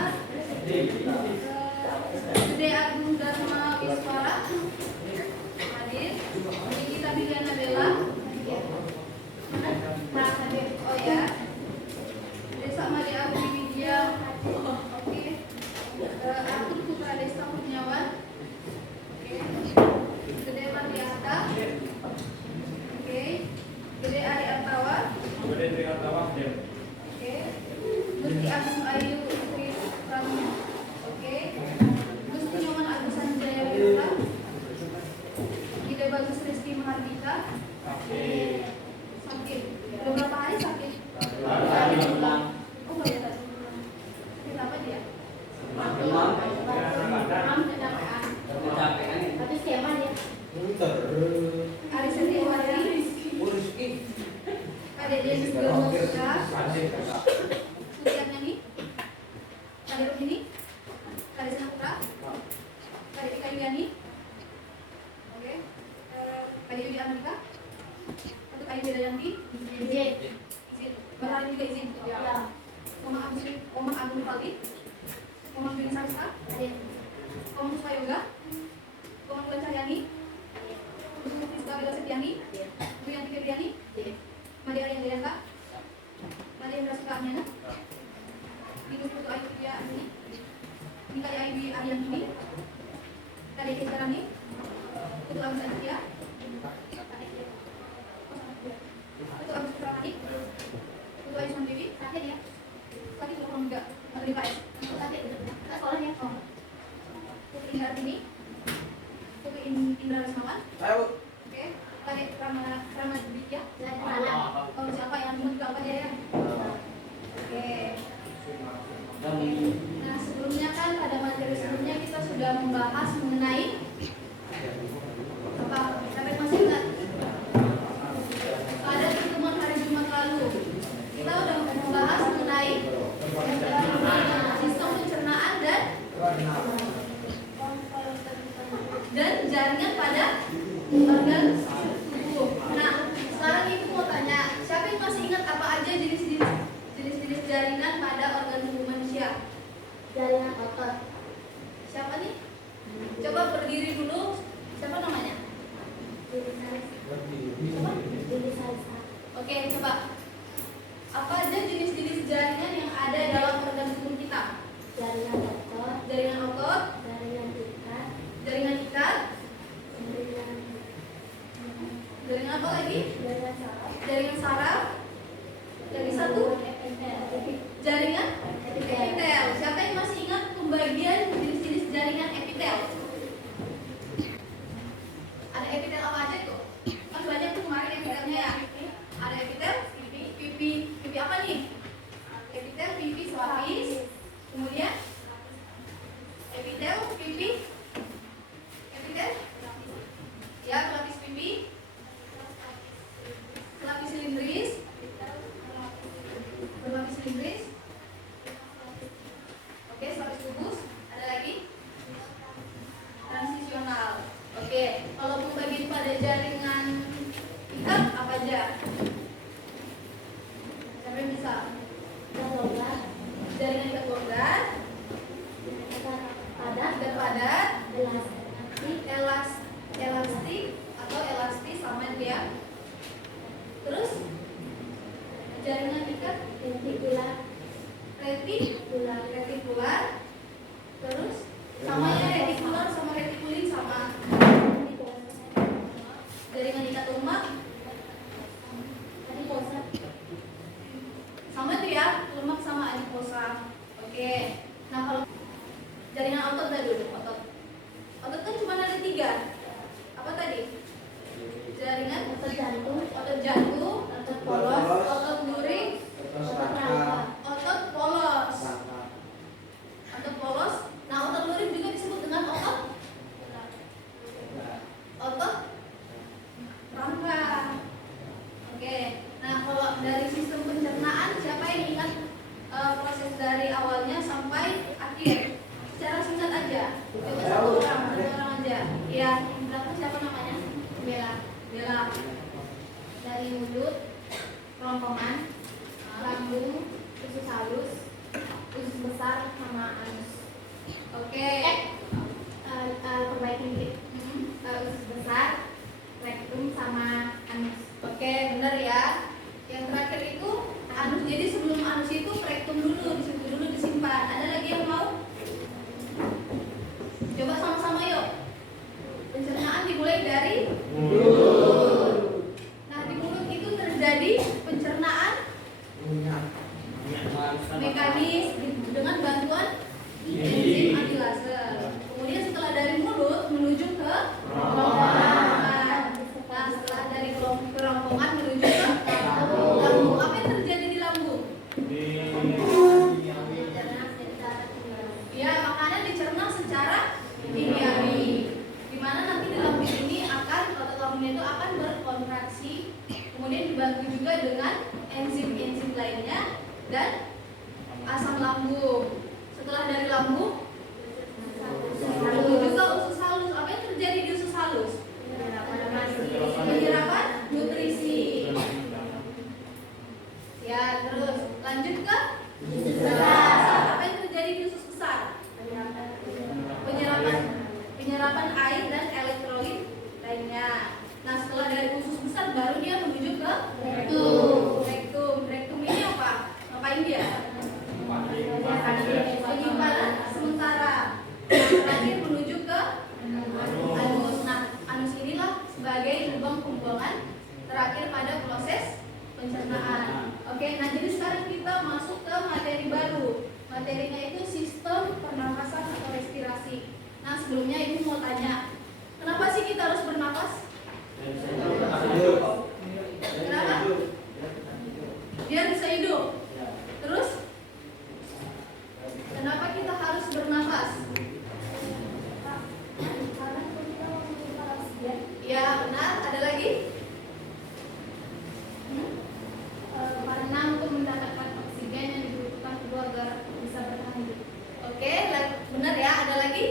Muhammad, Gede Agung Dharma Wiswara, hadir. Nikita Biliana Bella, oh ya. Desa Made Agung Widya, oke. Akun Putra Desa Kurniawan, oke. Gede Mardiata, oke. Gede Ari Artawa, oke. Gusti Agung Ayu Pramu, oke. Gusti Nyoman Agus Sanjaya Wirula, Gede Bagus Rizky Mahardika, sakit. Udah berapa hari sakit? Oh, boleh tak? Sakit apa dia? Kecapean. Tapi siapa dia? Ari Setiawati, Kade Denis Germoska, Sudian Nani, Kade Rohini, Kade Saputra, Kade Dika Yuliani, oke. Kade Yudi Amerika, untuk Ayu Bedayanti, izin. Berani juga izin. Ya. Omang Agung Fali, Omang Bini Sarsa, Omang Puspa Yoga, Omang Bulan Cahyani, Ibu Rizka Bella Setiani, Ibu Yanti Febriani, Made Arya Dayanta, Made Indra Sukarniana, Ibu Putu Ayu Fitria Ani, Nika Ayu Ariantini, Kade Kesarani, Putu Agus Aditya, Putu Agus Pramadi, Putu Ayu Sambiwi, sakit ya? Sakit loh kalau enggak, atau di PS? Sakit, sekolah ya? Oh. Putu Indra Artini, Putu Indra Resmawan, oke. Kade Ramaditya, oh siapa yang juga apa dia ya? Oke. Nah sebelumnya kan pada materi sebelumnya kita sudah membahas mengenai apa? Sampai masih ingat? Pada pertemuan hari Jumat lalu kita sudah membahas mengenai sistem pencernaan dan jaringan pada organ tubuh. Nah sekarang ibu mau tanya, siapa yang masih ingat apa aja jenis-jenis jaringan pada organ tubuh manusia? Jaringan otot. Siapa nih? Coba berdiri dulu. Siapa namanya? Oke, coba. Apa aja jenis-jenis jaringan yang ada dalam organ tubuh kita? Jaringan otot, Jaringan otot, jaringan ikat, jaringan ikat, jaringan apa lagi? jaringan saraf, Jaringan saraf. Lagi satu, jaringan epitel. Siapa yang masih ingat pembagian jenis-jenis jaringan epitel? Ada epitel apa aja tuh? Kan banyak tuh kemarin epitelnya ya. Ada epitel pipi apa nih? Epitel pipi pelapis. Kemudian epitel pipi, epitel ya pelapis pipi, pelapis silindris, berlapis silindris. Oke, pelapis kubus. Ada lagi transisional. Oke, kalau pembagian pada jaringan ikat apa aja? Siapa yang bisa? Jaringan ikat longgar, padat, dan padat, elastik, atau elastis sama dia. Terus jaringan ikat retikular, terus sama ya retikular sama retikulin sama. Jaringan ikat lemak sama tuh ya, lemak sama adiposa. Oke. Nah kalau jaringan otot dah dulu, otot kan cuma ada 3. Apa tadi? Jaringan otot jantung, otot polos, otot duri, otot rangka. otot polos. Otot polos. Nah otot duri juga disebut dengan otot rangka. Oke. Nah kalau dari sistem pencernaan, siapa yang ingat proses dari awalnya sampai akhir? Secara singkat aja. Coba satu orang aja. Ya, berapa siapa namanya? Bella. Dari mulut, kerongkongan, lambung, usus halus, usus besar sama jantungnya itu akan berkontraksi, kemudian dibantu juga dengan enzim-enzim lainnya dan asam lambung. Setelah dari lambung menuju ke usus halus. Apa yang terjadi di usus halus? Penyerapan nutrisi. Ya, terus lanjut ke usus besar. Apa yang terjadi di usus besar? Penyerapan air dan elektrolit lainnya. Nah, setelah dari usus besar baru dia menuju ke rektum. Rektum ini apa? Ngapain dia? Penyimpanan sementara. Terakhir menuju ke anus. Nah, anus inilah sebagai lubang pembuangan terakhir pada proses pencernaan. Oke, nah jadi sekarang kita masuk ke materi baru. Materinya itu sistem pernapasan atau respirasi. Nah, sebelumnya ibu mau tanya, kenapa sih kita harus bernapas? Kenapa? Biar bisa hidup. Terus? Kenapa kita harus bernapas? Ya, benar. Ada lagi? Karena untuk mendapatkan oksigen yang dibutuhkan tubuh agar bisa bertahan hidup. Oke, benar ya. Ada lagi?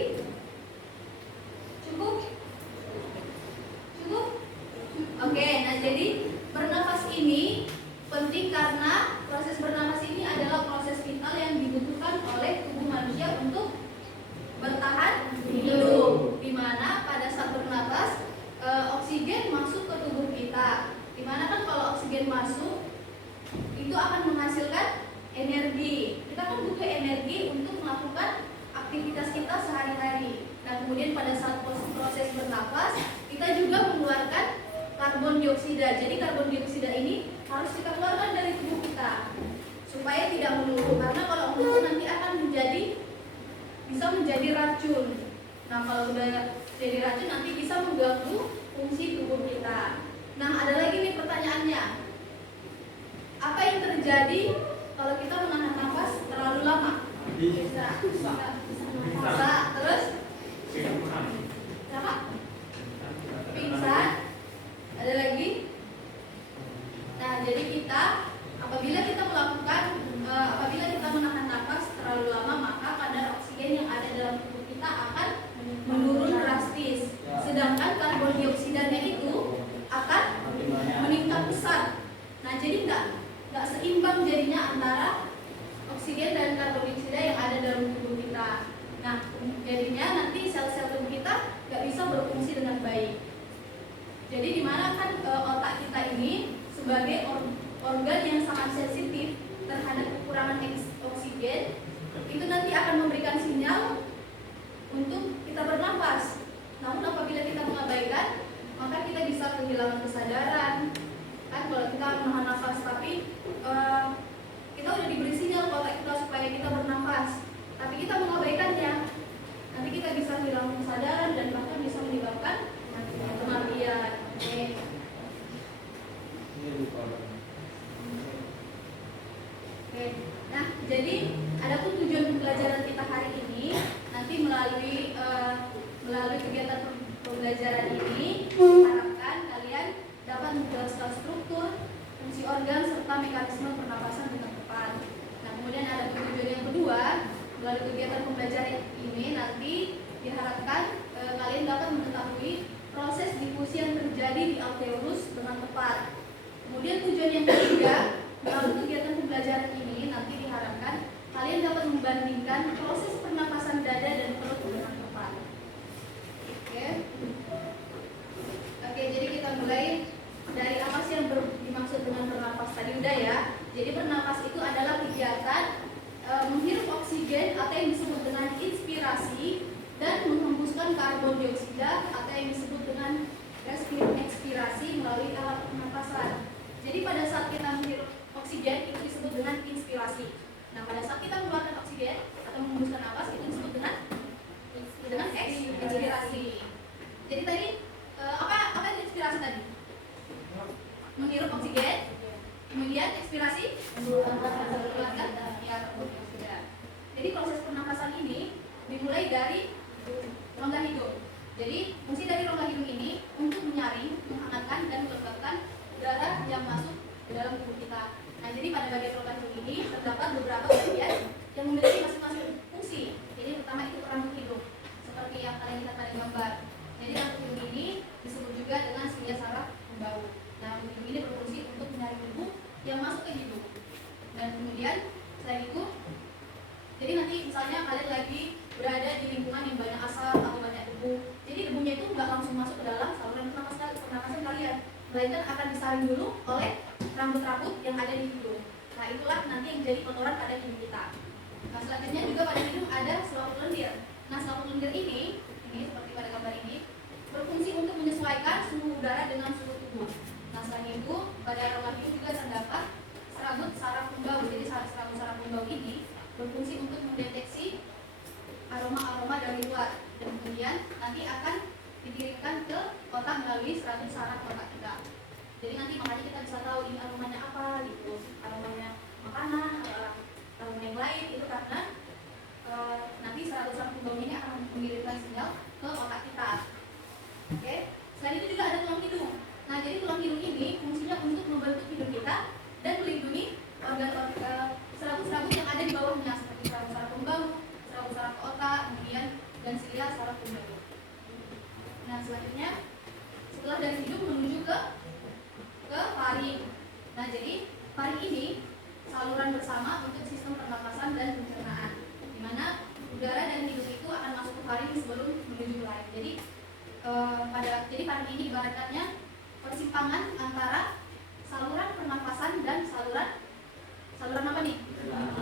Cukup? Cukup? Oke, nah jadi bernapas ini penting karena proses bernapas ini adalah proses vital yang dibutuhkan oleh tubuh manusia untuk bertahan hidup. Dimana pada saat bernapas oksigen masuk ke tubuh kita. Dimana kan kalau oksigen masuk itu akan menghasilkan energi. Kita kan butuh energi untuk melakukan aktivitas kita sehari-hari. Nah, kemudian pada saat proses bernapas kita juga mengeluarkan karbon dioksida. Jadi karbon dioksida ini harus kita keluarkan dari tubuh kita supaya tidak melulu. Karena kalau melulu nanti akan bisa menjadi racun. Nah, kalau udah jadi racun nanti bisa mengganggu fungsi tubuh kita. Nah, ada lagi nih pertanyaannya. Apa yang terjadi kalau kita menahan nafas terlalu lama? Bisa. Terus? Kenapa? Pingsan. Ada lagi? Nah, jadi apabila kita menahan nafas terlalu lama, maka kadar oksigen yang ada dalam tubuh kita akan menurun drastis. Sedangkan karbon dioksidanya itu akan meningkat pesat. Nah, jadi nggak seimbang jadinya antara oksigen dan karbon dioksida yang ada dalam tubuh kita. Nah, jadinya nanti sel-sel tubuh kita nggak bisa berfungsi dengan baik. Jadi di mana kan otak kita ini sebagai organ yang sangat sensitif terhadap kekurangan oksigen, itu nanti akan memberikan sinyal untuk kita bernafas. Namun apabila kita mengabaikan, maka kita bisa kehilangan kesadaran. Kan kalau kita menahan nafas tapi kita udah diberi sinyal ke otak kita supaya kita bernafas, tapi kita mengabaikannya, nanti kita bisa kehilangan kesadaran dan bahkan bisa menyebabkan kematian. Oke. Nah, jadi adapun tujuan pembelajaran kita hari ini nanti melalui kegiatan pembelajaran ini diharapkan kalian dapat menjelaskan struktur, fungsi organ serta mekanisme pernapasan dengan tepat. Nah, kemudian ada tujuan yang kedua, melalui kegiatan pembelajaran ini nanti diharapkan kalian dapat mengetahui proses difusi yang terjadi di alveolus dengan tepat. Kemudian tujuan yang ketiga, melalui kegiatan pembelajaran ini nanti diharapkan kalian dapat membandingkan proses pernapasan dada dan perut dengan tepat. Oke, jadi kita mulai dari apa sih yang dimaksud dengan bernapas tadi udah ya. Jadi bernapas itu adalah kegiatan menghirup oksigen atau yang disebut dengan inspirasi dan menghembuskan karbon dioksida atau yang disebut dengan ekspirasi melalui alat pernapasan. Jadi pada saat kita menghirup oksigen itu disebut dengan inspirasi. Nah, pada saat kita mengeluarkan oksigen atau menghembuskan napas itu disebut dengan ekspirasi. Jadi tadi apa itu inspirasi tadi? Menghirup oksigen, kemudian ekspirasi mengeluarkan karbon dioksida. Jadi proses pernapasan ini dimulai dari rongga hidung. Jadi fungsi dari rongga hidung ini untuk menyaring, menghangatkan dan melembabkan udara yang masuk ke dalam tubuh kita. Nah, jadi pada bagian rongga hidung ini terdapat beberapa bagian yang memiliki masing-masing fungsi. Jadi pertama itu rambut hidung, seperti yang kalian lihat pada gambar. Jadi rambut hidung ini disebut juga dengan silia saraf pembau. Nah, rambut hidung ini berfungsi untuk menyaring debu yang masuk ke hidung. Dan kemudian selain itu, jadi nanti misalnya kalian lagi berada di lingkungan yang banyak asap atau banyak debu, jadi debunya itu nggak langsung masuk ke dalam saluran pernapasan kalian, melainkan akan disaring dulu oleh rambut-rambut yang ada di hidung. Nah, itulah nanti yang jadi kotoran pada hidung kita. Nah, selanjutnya juga pada hidung ada selaput lendir. Nah, selaput lendir ini seperti pada gambar ini, berfungsi untuk menyesuaikan suhu udara dengan suhu tubuh. Nah, selain itu pada rongga hidung juga terdapat serabut saraf pembau. Jadi serabut saraf pembau ini berfungsi untuk mendeteksi aroma-aroma dari luar, dan kemudian nanti akan dikirimkan ke otak melalui serabut saraf otak kita. Jadi nanti makanya kita bisa tahu ini aromanya apa gitu, aromanya makanan atau aroma yang lain, itu karena nanti serabut saraf pembau ini akan mengirimkan sinyal ke otak kita. Oke, selain itu juga ada tulang hidung. Nah, jadi tulang hidung ini fungsinya untuk membentuk hidung kita dan melindungi organ serabut-serabut yang ada di bawahnya, seperti serabut saraf pembau, serabut saraf ke otak, kemudian dan silia saraf pembau. Nah, selanjutnya setelah dari hidung menuju ke faring. Nah, jadi faring ini saluran bersama untuk sistem pernapasan dan pencernaan, di mana udara dan hidung itu akan masuk ke faring sebelum menuju ke laring. Jadi jadi faring ini ibaratnya persimpangan antara saluran pernapasan dan saluran apa nih?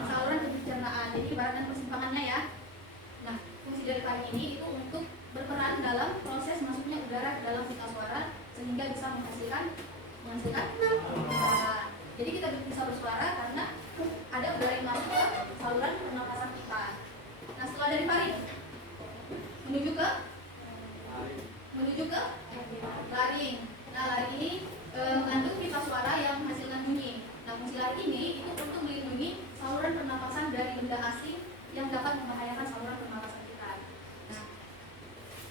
Saluran pencernaan. Jadi ibaratnya persimpangannya ya. Nah, fungsi dari faring ini itu untuk berperan dalam proses masuknya udara ke dalam pita suara sehingga bisa menghasilkan suara. Jadi kita bisa bersuara karena ada udara yang masuk ke saluran pernapasan kita. Nah, setelah dari faring menuju ke laring. Nah, laring ini mengandung pita suara yang menghasilkan bunyi. Nah, fungsi laring ini itu untuk melindungi saluran pernapasan dari benda asing yang dapat membahayakan saluran pernapasan kita. Nah,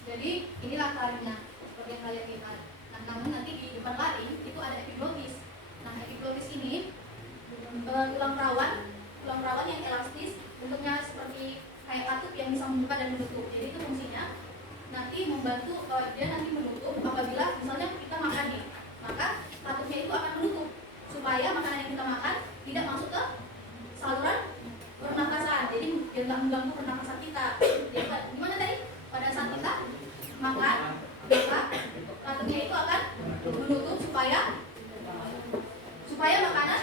jadi inilah laringnya seperti yang kalian lihat. Nah, namun nanti di depan laring itu ada epiglotis. Nah, epiglotis ini tulang rawan yang elastis, bentuknya seperti kayak katup yang bisa membuka dan menutup. Jadi itu fungsinya nanti membantu dia nanti menutup apabila misalnya kita makan nih, maka katupnya itu akan menutup supaya makanan yang kita makan tidak masuk ke saluran pernapasan. Jadi tidak mengganggu pernapasan kita. Jadi gimana tadi? Pada saat kita makan, maka katupnya itu akan menutup supaya makanan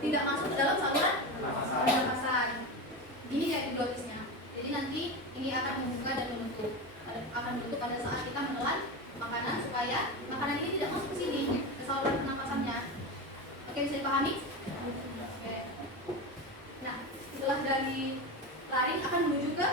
tidak masuk ke dalam saluran pernapasan. Ini ya epiglotisnya. Jadi nanti ini akan membuka dan menutup pada saat kita menelan makanan supaya makanan ini tidak masuk ke sini, ke saluran pernapasannya. Oke, bisa dipahami? Oke. Nah, setelah dari laring akan menuju ke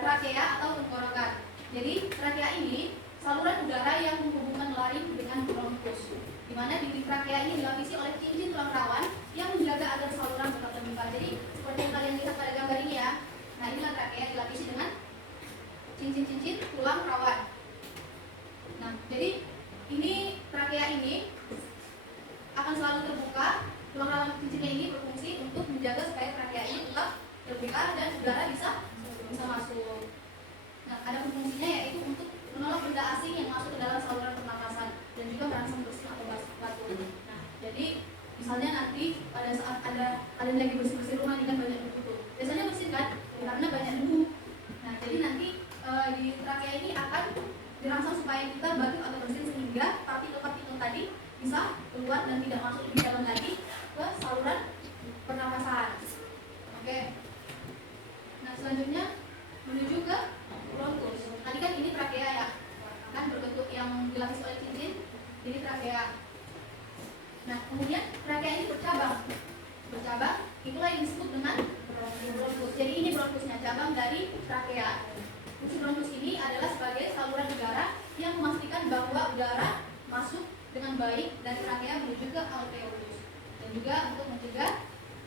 trakea atau tenggorokan. Jadi trakea ini saluran udara yang menghubungkan laring dengan bronkus, di mana di trakea ini dilapisi oleh cincin tulang rawan yang menjaga agar saluran tetap terbuka. Jadi seperti yang kalian lihat pada gambar ini ya. Nah, inilah trakea dilapisi dengan cincin-cincin tulang rawan. Nah, jadi ini trakea ini akan selalu terbuka. Tulang rawan cincinnya ini berfungsi untuk menjaga supaya trakea ini tetap terbuka dan udara bisa masuk. Nah, ada fungsinya yaitu untuk menolak benda asing yang masuk ke dalam saluran pernapasan dan juga merangsang bersin atau batu. Nah, jadi misalnya nanti pada saat ada kalian lagi bersih-bersih rumah ini kan banyak debu. Biasanya bersin kan karena banyak debu. Nah, jadi nanti di trakea ini akan dirangsang supaya kita batuk atau bersin sehingga partikel-partikel tadi bisa keluar dan tidak masuk lebih dalam lagi ke saluran pernapasan. Oke. Nah, selanjutnya menuju ke bronkus. Tadi kan ini trakea ya, kan berbentuk yang dilapisi oleh cincin, jadi trakea. Nah, kemudian trakea ini bercabang, itulah yang disebut dengan bronkus. Jadi ini bronkusnya, cabang dari trakea. Fungsi bronkus ini adalah sebagai saluran udara yang memastikan bahwa udara masuk dengan baik dari trakea menuju ke alveolus dan juga untuk mencegah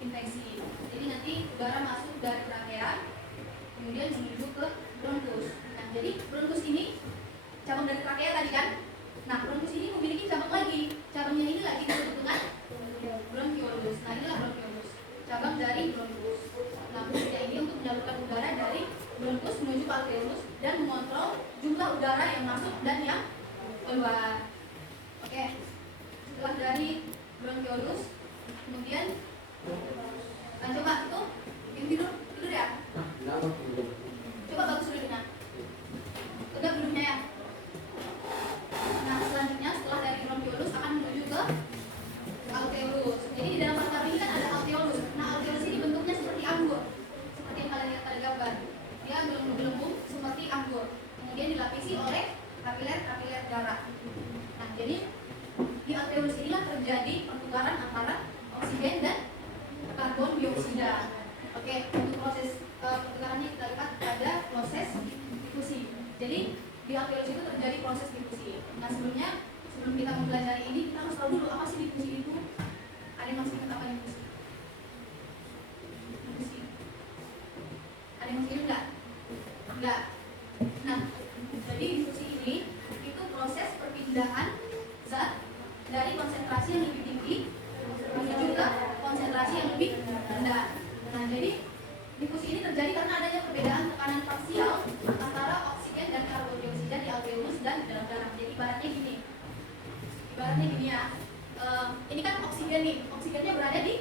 infeksi. Jadi nanti udara masuk dari trakea kemudian menuju ke bronkus. Nah, jadi bronkus ini cabang dari trakea tadi kan. Nah, bronkus bronkus menuju ke alveolus dan mengontrol jumlah udara yang masuk dan yang keluar. Oke. Setelah dari bronkiolus, kemudian coba itu yang tidur ya. Coba bagus duduknya. Tegak duduknya ya. Nah, selanjutnya setelah dari bronkiolus akan menuju ke alveolus. Jadi di dalam paru-paru ini kan ada alveolus. Nah, alveolus ini bentuknya seperti anggur. Seperti yang kalian lihat pada gambar. Dia gelembung seperti anggur. Kemudian dilapisi oleh kapiler-kapiler darah. Nah, jadi di alveolus inilah terjadi pertukaran antara oksigen dan karbon dioksida. Oke, untuk proses pertukarannya kita lihat pada proses difusi. Jadi di alveolus itu terjadi proses difusi. Nah, sebelum kita mempelajari ini, kita harus tahu dulu apa sih difusi itu. Ada yang masih ingat apa difusi? Difusi. Ada yang masih ingat enggak? Enggak. Nah, jadi difusi ini itu proses perpindahan zat dari konsentrasi yang lebih tinggi menuju ke konsentrasi yang lebih rendah. Nah, jadi difusi ini terjadi karena adanya perbedaan tekanan parsial antara oksigen dan karbon dioksida di alveolus dan di dalam darah. Jadi ibaratnya gini ya. Ini kan oksigen nih, oksigennya berada di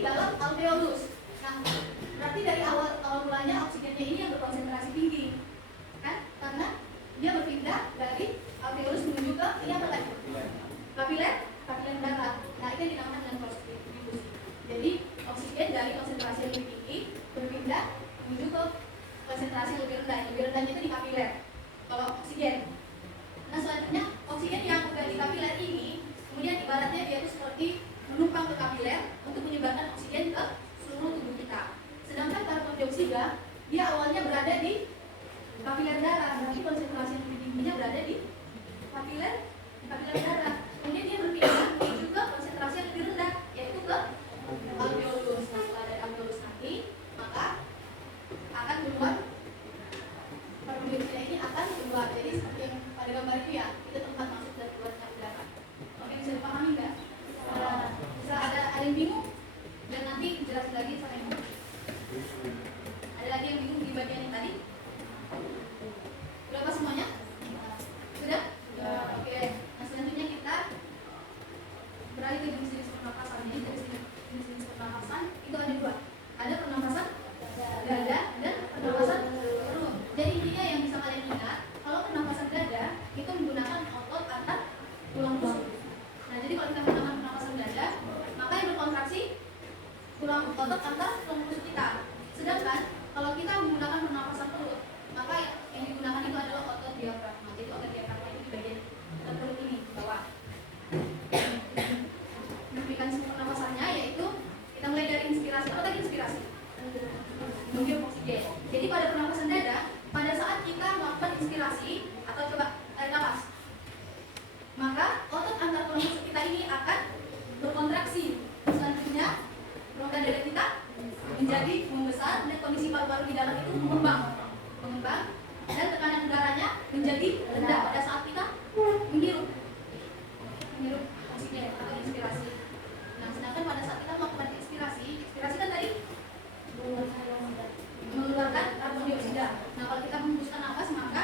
dalam alveolus. Nah, berarti dari awal mulanya oksigennya ini yang berkonsentrasi tinggi, kan? Karena dia berpindah dari alveolus menuju ke ini apa tadi? Kapiler darah. Nah, itu yang dinamakan dengan proses difusi. Jadi oksigen dari konsentrasi yang lebih tinggi berpindah menuju ke konsentrasi yang lebih rendah. Yang lebih rendahnya itu di kapiler. Kalau oksigen. Nah, selanjutnya oksigen yang udah di kapiler ini kemudian ibaratnya dia itu seperti menumpang ke kapiler untuk menyebarkan oksigen ke seluruh tubuh kita. Sedangkan karbon dioksida dia awalnya berada di kapiler darah, berarti konsentrasi yang lebih tingginya berada di kapiler darah. Kemudian dia berpindah menuju ke konsentrasi yang lebih rendah, yaitu ke alveolus. Nah, setelah dari alveolus nanti, maka akan keluar karbon dioksida ini akan keluar. Jadi seperti yang pada gambar itu ya, itu tempat masuk dan keluarnya udara. Oke, bisa dipahami nggak? Bisa ada yang bingung? Dan nanti jelasin lagi sama yang ada lagi yang bingung di bagian yang tadi? Berapa semuanya? Sudah? Oke. Nah, selanjutnya kita beralih ke jenis-jenis pernapasan. Jadi jenis-jenis pernapasan itu ada dua. Ada pernapasan dada dan pernapasan perut. Jadi intinya yang bisa kalian ingat, kalau pernapasan dada itu menggunakan otot antar tulang rusuk. Nah, jadi kalau kita menggunakan pernapasan dada, maka yang berkontraksi otot antar tulang rusuk kita. Sedangkan kalau kita menggunakan pernapasan perut, maka yang digunakan itu adalah otot diafragma. Jadi otot diafragma itu di bagian perut ini, bawah. Mekanisme pernapasannya yaitu kita mulai dari inspirasi. Apa tadi inspirasi? Menghirup oksigen. Jadi pada pernapasan dada, pada saat kita melakukan inspirasi atau coba tarik nafas, maka otot antar tulang rusuk kita ini akan berkontraksi. Selanjutnya rongga dada kita menjadi membesar dan kondisi paru-paru di dalam itu mengembang dan tekanan udaranya menjadi rendah pada saat kita menghirup oksigen atau inspirasi. Nah, sedangkan pada saat kita melakukan inspirasi kan tadi mengeluarkan karbon dioksida. Nah, kalau kita menghembuskan nafas, maka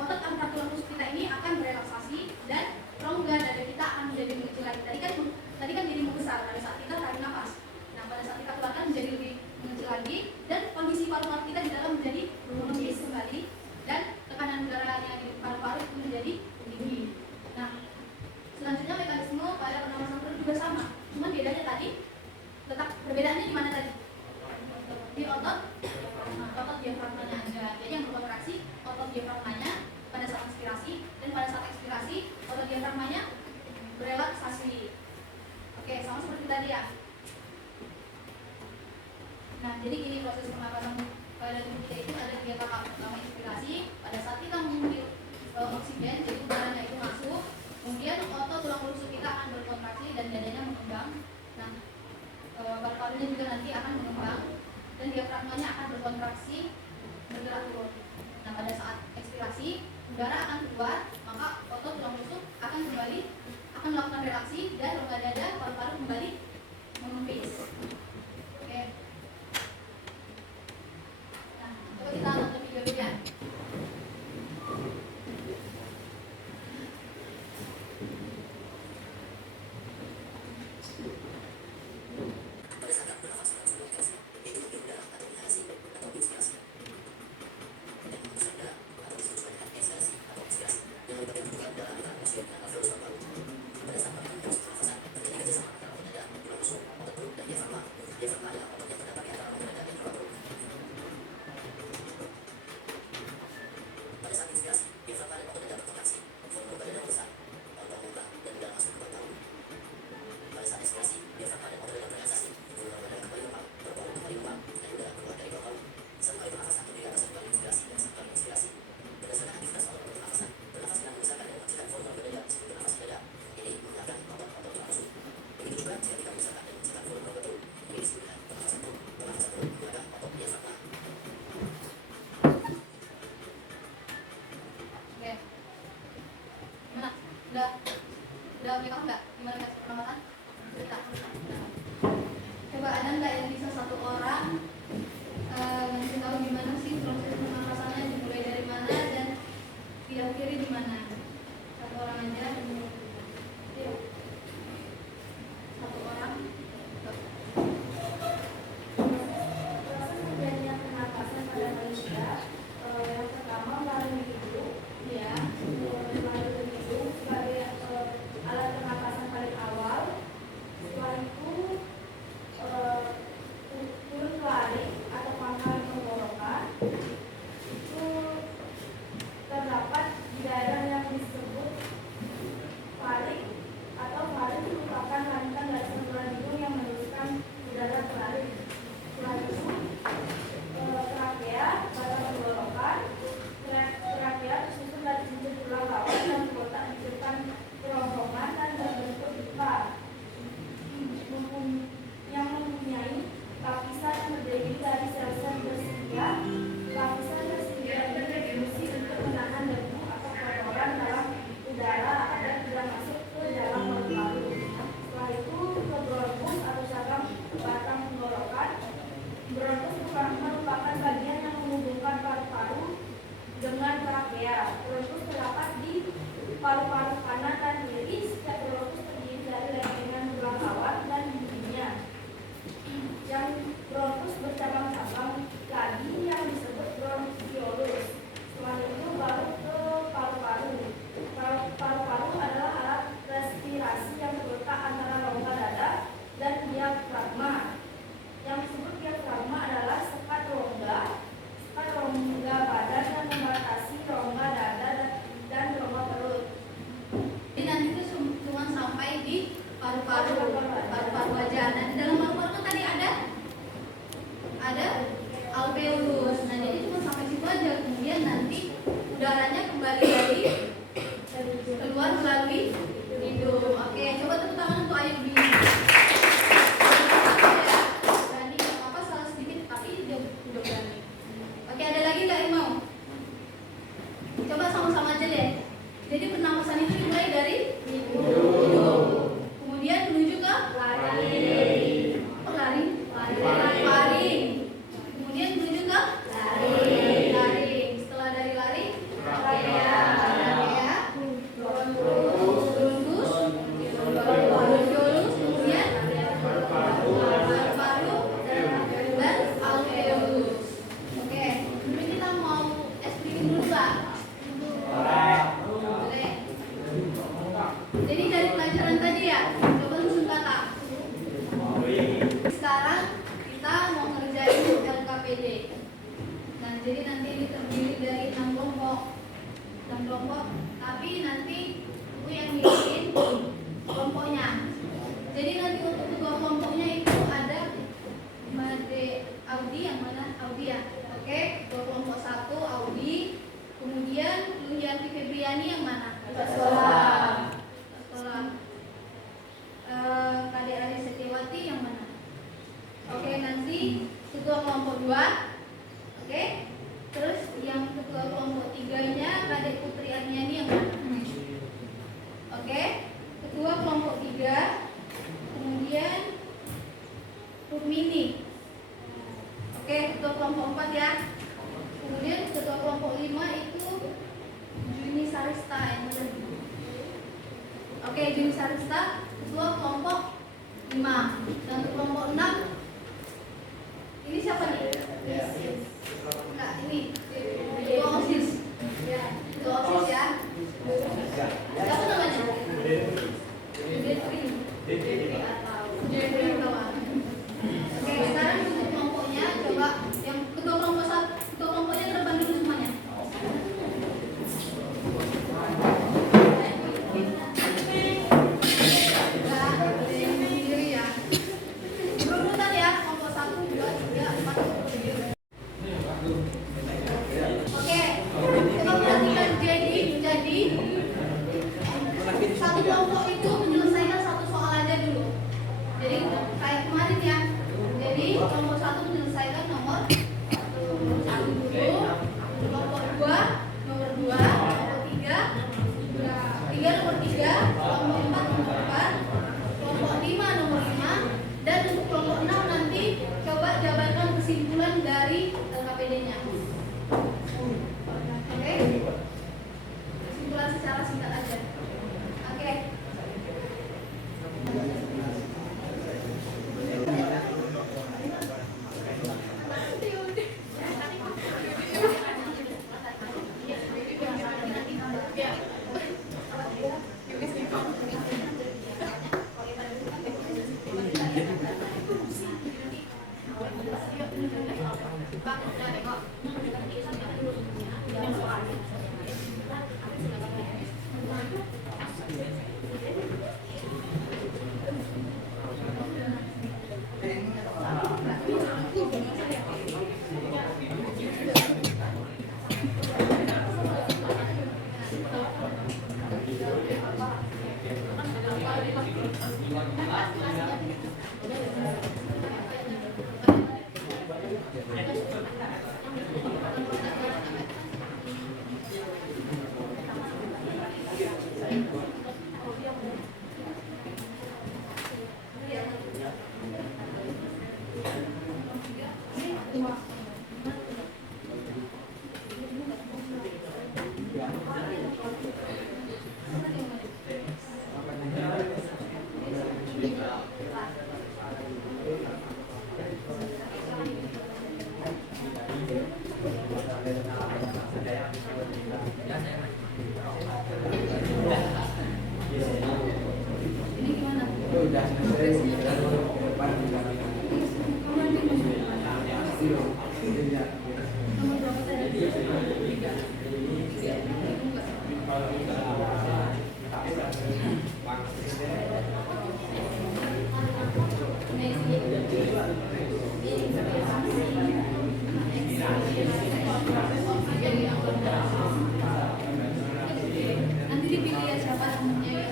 otot antar tulang rusuk kita ini akan berelaksasi dan rongga dada kita akan menjadi mengecil lagi. Tadi kan jadi membesar pada saat kita tarik nafas. Nah, pada saat kita keluarkan menjadi lebih mengecil lagi dan kondisi paru-paru kita di dalam menjadi menipis kembali dan tekanan udaranya di paru-paru itu menjadi tinggi. Nah, selanjutnya mekanisme pada pernapasan perut juga sama, cuma bedanya tadi letak perbedaannya di mana tadi? Di otot diafragmanya aja. Jadi yang berkontraksi otot diafragmanya pada saat inspirasi, dan pada saat ekspirasi otot diafragmanya berelaksasi. Oke, sama seperti tadi ya. Nah, jadi gini proses pernapasan pada tubuh kita itu ada 3 tahap. Pertama inspirasi, pada saat kita menghirup oksigen, jadi udaranya itu masuk, kemudian otot tulang rusuk kita akan berkontraksi dan dadanya mengembang. Nah, paru-parunya juga nanti akan mengembang dan diafragmanya akan berkontraksi bergerak turun. Nah, pada saat ekspirasi udara akan keluar, maka otot tulang rusuk akan melakukan relaksi dan rongga dada paru-paru kembali menipis. Oke. kelompok, tapi nanti itu yang milihin kelompoknya. Jadi nanti untuk ketua kelompoknya itu ada Made Audi, yang mana Audi ya. Oke, ketua kelompok 1 Audi. Kemudian Luhianti Febriani yang mana? Sekolah. Kadek Ari Setiawati yang mana? Oke, nanti ketua kelompok 2. Oke. Terus yang ketua kelompok 3-nya Kadek Putri Arniani yang mana? Oke. Ketua kelompok 3. Kemudian Rukmini. Oke, ketua kelompok 4 ya. Kemudian ketua kelompok 5 itu Juni Sarista yang mana? Oke, Juni Sarista ketua kelompok 5. Dan kelompok 6 ini siapa nih? Enggak, ini ketua OSIS. Ketua OSIS ya. Siapa namanya? Oke, sekarang untuk kelompoknya coba yang ketua kelompok 1, ketua kelompoknya ke depan dulu semuanya. Berurutan ya, kelompok 1, 2, 3, 4. Oke, kita perhatikan jadi satu kelompok itu menyelesaikan satu soal aja dulu. Jadi kayak kemarin ya. Jadi kelompok 1 menyelesaikan nomor 1 dulu, kelompok 2 nomor 2, kelompok 3 nomor 3, kelompok 4 nomor 4, kelompok 5 nomor 5, dan untuk kelompok 6 nanti coba jabarkan kesimpulan dari LKPD-nya. Oke? Kesimpulan secara singkat aja. Oke. Nanti dipilih ya siapa namanya.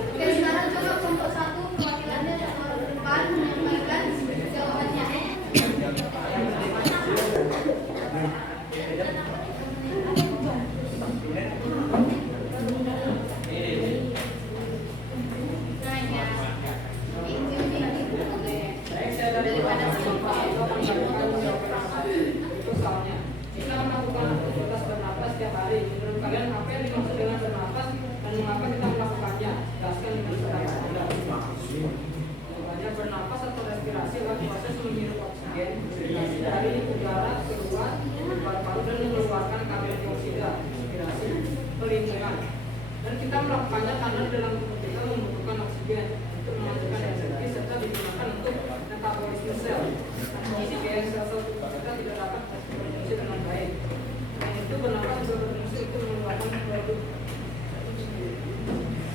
Oke, sekarang coba kelompok 1 perwakilannya ke depan menyampaikan jawabannya. Alasannya karena dalam tubuh kita membutuhkan oksigen untuk menghasilkan energi serta digunakan untuk metabolisme sel. Oksigen sel-sel tubuh kita tidak dapat berfungsi dengan baik. Selain itu, bernapas juga berfungsi untuk mengeluarkan produk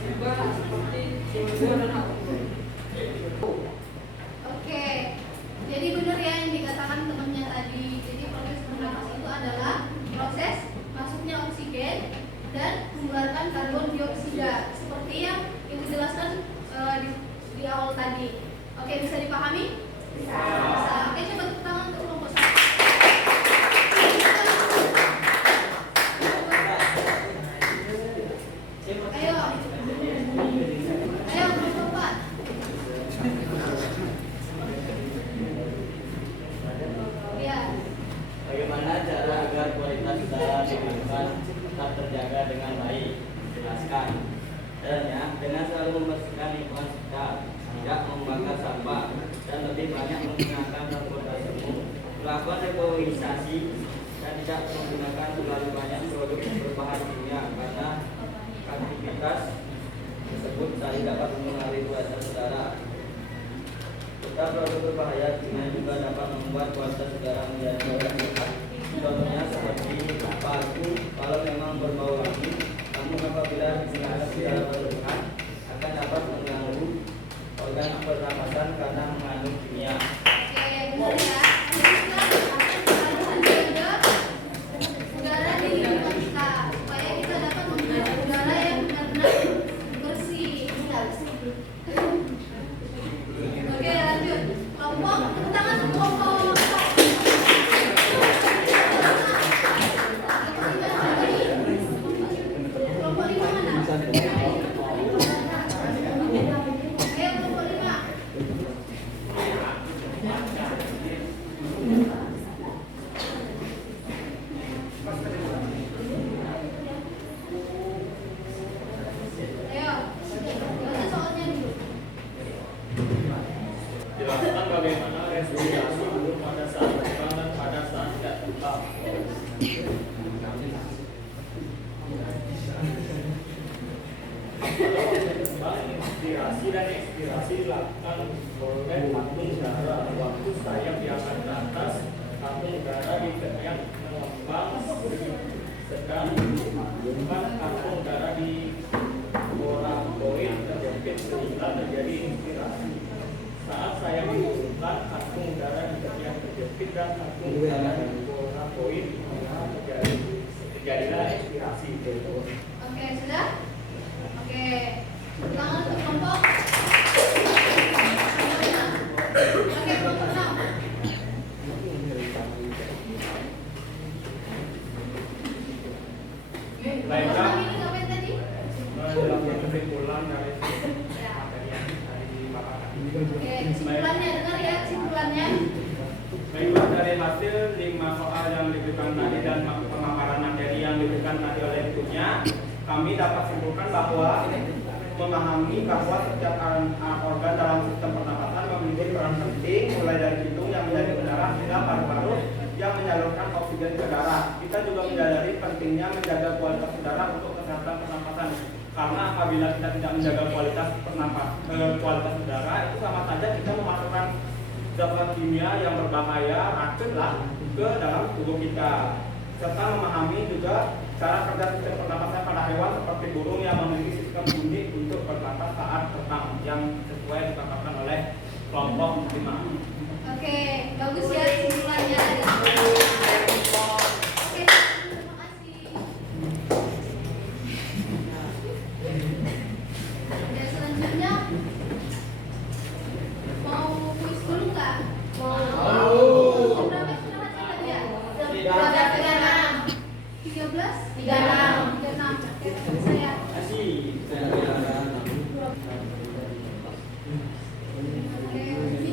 limbah seperti CO2 dan H2O. Oke, jadi benar ya yang dikatakan temannya tadi. Jadi proses bernapas itu adalah proses masuknya oksigen dan mengeluarkan karbon dioksida seperti yang ibu jelaskan di awal tadi. Oke, bisa dipahami? Bisa. Oke, coba tepuk tangan untuk kelompok 1. Ayo. Ayo kelompok 4. Ya. Bagaimana cara agar kualitas udara di lingkungan tetap terjaga dengan baik? Jelaskan. Caranya dengan selalu membersihkan lingkungan sekitar, tidak membakar sampah, dan lebih banyak menggunakan transportasi umum, melakukan reboisasi, dan tidak menggunakan terlalu banyak produk berbahan kimia karena aktivitas tersebut saling dapat mempengaruhi kualitas udara. Serta produk berbahaya kimia juga dapat membuat kualitas udara menjadi buruk. Contohnya seperti parfum kalau memang berbau wangi, namun apabila digunakan udara berlebihan akan dapat mengganggu organ pernapasan karena mengandung kimia. Oke, benar ya. Jadi kita harus menjaga udara di lingkungan kita supaya kita dapat menggunakan udara yang benar-benar bersih. Oke, lanjut. Kelompok, tepuk tangan untuk kelompok 4. Kelompok 5 mana? Ayo kelompok 5. Ayo, baca soalnya dulu. Jelaskan bagaimana respirasi buruk pada saat terbang dan pada saat tidak terbang. Pada waktu terbang, inspirasi dan ekspirasi dilakukan oleh kantung udara. Waktu sayap diangkat ke atas, kantung udara ditekan mengembang, sedang kantung udara di borakoid terjepit sehingga terjadi inspirasi. Saat saya menurunkan kantung udara di bagian terjepit dan kantung udara di borakoid terjadilah ekspirasi. Oke, sudah? Oke. Tangan untuk kelompok. Oke, kelompok 6. Baiklah, Kelompok 6 ini ngapain tadi? menjelaskan kesimpulan dari materi yang tadi dipaparkan. Oke, kesimpulannya dengar ya, kesimpulannya. Baiklah, dari hasil 5 soal yang diberikan tadi dan pemaparan materi yang diberikan tadi oleh ibunya, kami dapat simpulkan bahwa memahami bahwa setiap organ dalam sistem pernapasan memiliki peran penting, mulai dari hidung yang menjadi udara hingga paru-paru yang menyalurkan oksigen ke darah. Kita juga menyadari pentingnya menjaga kualitas udara untuk kesehatan pernapasan. Karena apabila kita tidak menjaga kualitas udara, itu sama saja kita memasukkan zat kimia yang berbahaya, racun lah, ke dalam tubuh kita. Serta memahami juga cara kerja sistem pernapasan pada hewan seperti burung yang memiliki sistem unik untuk bernapas saat terbang yang sesuai dipaparkan oleh kelompok 5. Oke, bagus ya kesimpulannya tadi. Oke, terima kasih. Oke, selanjutnya mau kuis dulu nggak? Mau. Berapa sudah hasil tadi ya? 13, 36. Oke, saya. Kasih. Oke, ini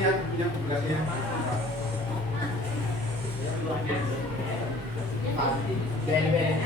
yang punya tugasnya. Makasih ya adik-adik.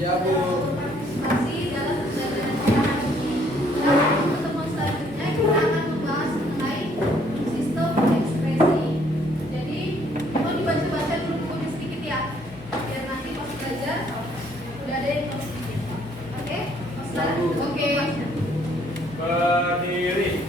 Iya, Bu. Partisipasi dalam pembelajaran kita hari ini. Dan pertemuan selanjutnya kita akan membahas mengenai sistem ekspresi. Jadi, mau dibaca-baca dulu bukunya sedikit ya, biar nanti pas belajar udah ada yang tahu sedikit. Oke? Mas Lara? Oke. Berdiri.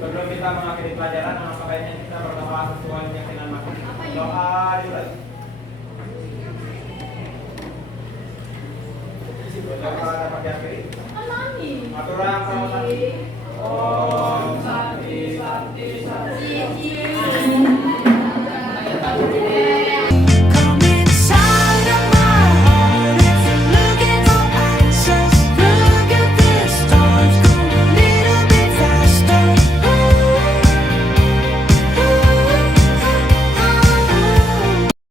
Sebelum kita mengakhiri pelajaran, maka baiknya kita berdoa sesuai keyakinan masing-masing. Doa dimulai. Doa dapat diakhiri. Aturan sama. Oh.